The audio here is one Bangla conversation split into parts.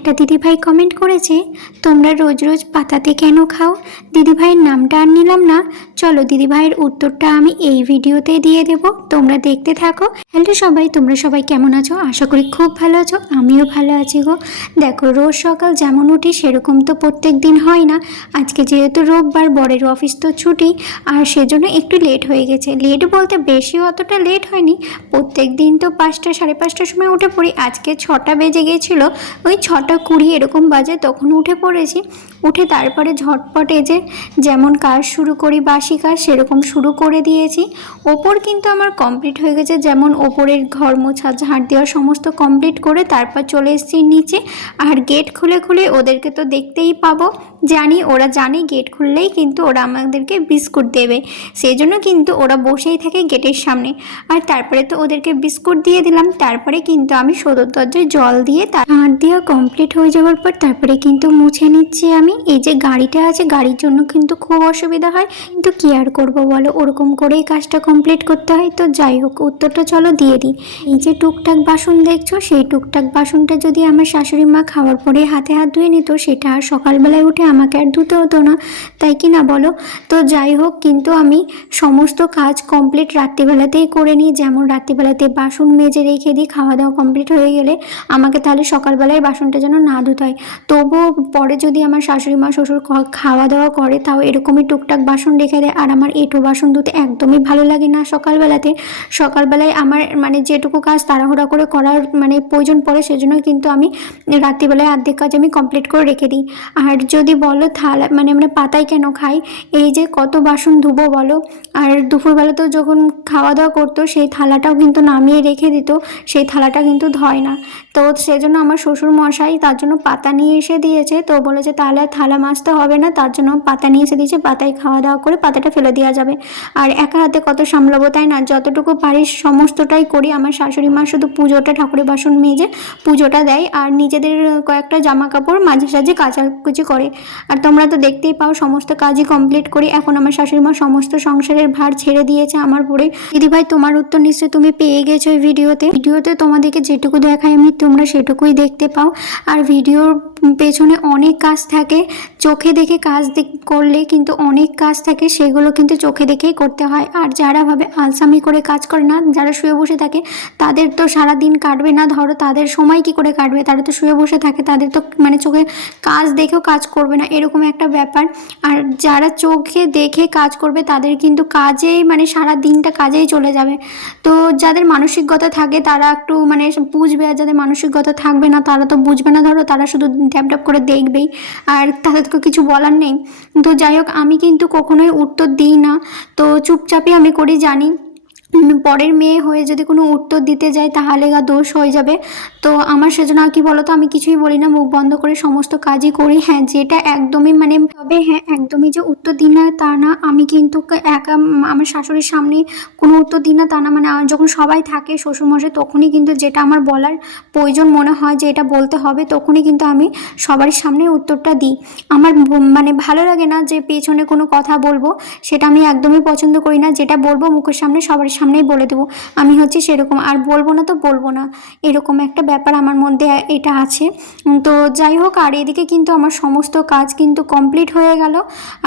একটা দিদিভাই কমেন্ট করেছে, তোমরা রোজ রোজ পাতাতে কেন খাও? দিদিভাইয়ের নামটা আর নিলাম না, চলো দিদিভাইয়ের উত্তরটা আমি এই ভিডিওতে দিয়ে দেব, তোমরা দেখতে থাকো। হ্যালো সবাই, তোমরা সবাই কেমন আছো? আশা করি খুব ভালো আছো, আমিও ভালো আছি গো। দেখো, রোজ সকাল যেমন উঠি সেরকম তো প্রত্যেক দিন হয় না। আজকে যেহেতু রোববার, বরের অফিস তো ছুটি, আর সেজন্য একটু লেট হয়ে গেছে। লেট বলতে বেশি অতটা লেট হয়নি, প্রত্যেক দিন তো 5টা সাড়ে 5টার সময় উঠে পড়ি, আজকে 6টা বেজে গিয়েছিলো, ওই 6টা 20 এরকম বাজে, তখন উঠে পড়েছি। উঠে তারপরে ঝটপট যেমন কাজ শুরু করি, বাসি কাজ সেরকম শুরু করে দিয়েছি। ওপর কিন্তু আমার কমপ্লিট হয়ে গেছে, যেমন ওপরের ঘর মোছা, ঝাড় দেওয়া সমস্ত কমপ্লিট করে তারপর চলে এসেছি নিচে। আর গেট খুলে খুলে ওদেরকে তো দেখতেই পাবো, জানি ওরা জানে গেট খুললেই কিন্তু ওরা আমাদেরকে বিস্কুট দেবে, সেই জন্য কিন্তু ওরা বসেই থাকে গেটের সামনে। আর তারপরে তো ওদেরকে বিস্কুট দিয়ে দিলাম, তারপরে কিন্তু আমি সদর দরজায় জল দিয়ে ঝাড় দেওয়া কমপ্লিট হয়ে যাওয়ার পর তারপরে কিন্তু মুছে নিচ্ছি আমি। এই যে গাড়িটা আছে, গাড়ির জন্য কিন্তু খুব অসুবিধা হয়, কিন্তু কি আর করবো বলো, ওরকম করেই কাজটা কমপ্লিট করতে হয়। তো যাই হোক, উত্তরটা চলো দিয়ে দিই। এই যে টুকটাক বাসন দেখছো, সেই টুকটাক বাসনটা যদি আমার শাশুড়ি মা খাওয়ার পরে হাতে হাত ধুয়ে নিত, সেটা আর সকালবেলায় উঠে আমাকে আর ধুতে হতো না, তাই কি না বলো? তো যাই হোক, কিন্তু আমি সমস্ত কাজ কমপ্লিট রাত্রিবেলাতেই করে নিই। যেমন রাত্রিবেলাতে বাসন মেজে রেখে দিই, খাওয়া দাওয়া কমপ্লিট হয়ে গেলে আমাকে তাহলে সকালবেলায় বাসনটা যেন না ধুতে হয়। তবুও পরে যদি আমার শাশুড়ি মা শ্বশুর খাওয়া দাওয়া করে, তাও এরকমই টুকটাক বাসন রেখে দেয়। আর আমার এঁটো বাসন ধুতে একদমই ভালো লাগে না সকালবেলায় আমার মানে যেটুকু কাজ তাড়াহুড়া করে করার মানে প্রয়োজন পড়ে, সেজন্য কিন্তু আমি রাত্রিবেলায় অর্ধেক কাজ আমি কমপ্লিট করে রেখে দিই। আর যদি বলো থালা মানে আমরা পাতায় কেন খাই, এই যে কত বাসন ধুবো বলো। আর দুপুরবেলা তো যখন খাওয়া দাওয়া করতো, সেই থালাটাও কিন্তু নামিয়ে রেখে দিত, সেই থালাটা কিন্তু ধয় না। তো সেজন্য আমার শ্বশুর মশাই তার জন্য পাতা নিয়ে এসে দিয়েছে, তো বলেছে তাহলে থালা মাজতে হবে না, তার জন্য পাতা নিয়ে এসে দিয়েছে, পাতায় খাওয়া দাওয়া করে পাতাটা ফেলে দেওয়া যাবে। আর একা হাতে কত সামলাবো, তাই না? যতটুকু পারি সমস্তটাই করি। আমার শাশুড়ি মা শুধু পুজোটা, ঠাকুরের বাসন মেজে পুজোটা দেয়, আর নিজেদের কয়েকটা জামা কাপড় মাঝে সাঝে কাচাকুচি করে। আর তোমরা তো দেখতেই পাও সমস্ত কাজই কমপ্লিট করি। এখন আমার শাশুড়ি মা সমস্ত সংসারের ভার ছেড়ে দিয়েছে আমার উপরে। দিদিভাই, তোমার উত্তর নিশ্চয়ই তুমি পেয়ে গেছো এই ভিডিওতে তোমাদেরকে যেটুকু দেখাই আমি, তোমরা সেটুকুই দেখতে পাও। আর ভিডিওর পেছনে অনেক কাজ থাকে, চোখে দেখে কাজ করলে কিন্তু অনেক কাজ থাকে, সেগুলো কিন্তু চোখে দেখেই করতে হয়। আর যারা ভাবে আলসামি করে কাজ করে না, যারা শুয়ে বসে থাকে, তাদের তো সারা দিন কাটবে না। ধরো তাদের সময় কি করে কাটবে, তারা তো শুয়ে বসে থাকে, তাদের তো মানে চোখে কাজ দেখেও কাজ করবে না, এরকম একটা ব্যাপার। আর যারা চোখে দেখে কাজ করবে তাদের কিন্তু কাজেই মানে সারা দিনটা কাজেই চলে যাবে। তো যাদের মানসিকতা থাকে তারা একটু মানে বুঝবে, আর যাদের মানসিকতা থাকবে না তারা তো বুঝবে না। ধরো তারা শুধু ড্যাপ করে দেখবেই, আর তাদের তো কিছু বলার নেই। তো যাই হোক, আমি কিন্তু কখনোই উত্তর দিই না, তো চুপচাপই আমি করি। জানি পরের মেয়ে হয়ে যদি কোনো উত্তর দিতে যাই তাহলে দোষ হয়ে যাবে। তো আমার সেজন্য কি বলো তো, আমি কিছুই বলি না, মুখ বন্ধ করে সমস্ত কাজই করি। হ্যাঁ, যেটা একদমই মানে তবে হ্যাঁ, একদমই যে উত্তর দিই না তা না, আমি কিন্তু একা আমার শাশুড়ির সামনে কোনো উত্তর দিই না তা না। মানে যখন সবাই থাকে শ্বশুরমশাই, তখনই কিন্তু যেটা আমার বলার প্রয়োজন মনে হয় যে এটা বলতে হবে, তখনই কিন্তু আমি সবার সামনে উত্তরটা দিই। আমার মানে ভালো লাগে না যে পেছনে কোনো কথা বলবো, সেটা আমি একদমই পছন্দ করি না। যেটা বলবো মুখের সামনে সবার সামনেই বলে দেবো, আমি হচ্ছে সেরকম। আর বলবো না তো বলবো না, এরকম একটা ব্যাপার আমার মধ্যে এটা আছে। তো যাই হোক, আর এদিকে কিন্তু আমার সমস্ত কাজ কিন্তু কমপ্লিট হয়ে গেল।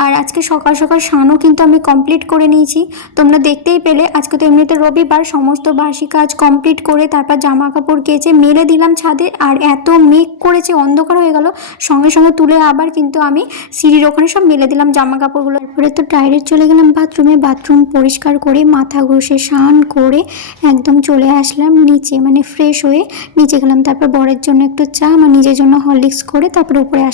আর আজকে সকাল সকাল স্নানও কিন্তু আমি কমপ্লিট করে নিয়েছি, তোমরা দেখতেই পেলে। আজকে তো এমনিতে রবিবার, সমস্ত বাসি কাজ কমপ্লিট করে তারপর জামা কাপড় কেচে মেলে দিলাম ছাদে। আর এত মেঘ করেছে, অন্ধকার হয়ে গেল, সঙ্গে সঙ্গে তুলে আবার কিন্তু আমি সিঁড়ির ওখানে সব মেলে দিলাম জামা কাপড়গুলো। তারপরে তো ডাইরেক্ট চলে গেলাম বাথরুমে, বাথরুম পরিষ্কার করে মাথা ঘষে স্নান করে একদম চলে আসলাম নিচে, মানে ফ্রেশ হয়ে নিচে গেলাম। তারপর বরের জন্য একটু চা, আমার নিজের জন্য হরলিক্স করে তারপরে উপরে আসলাম।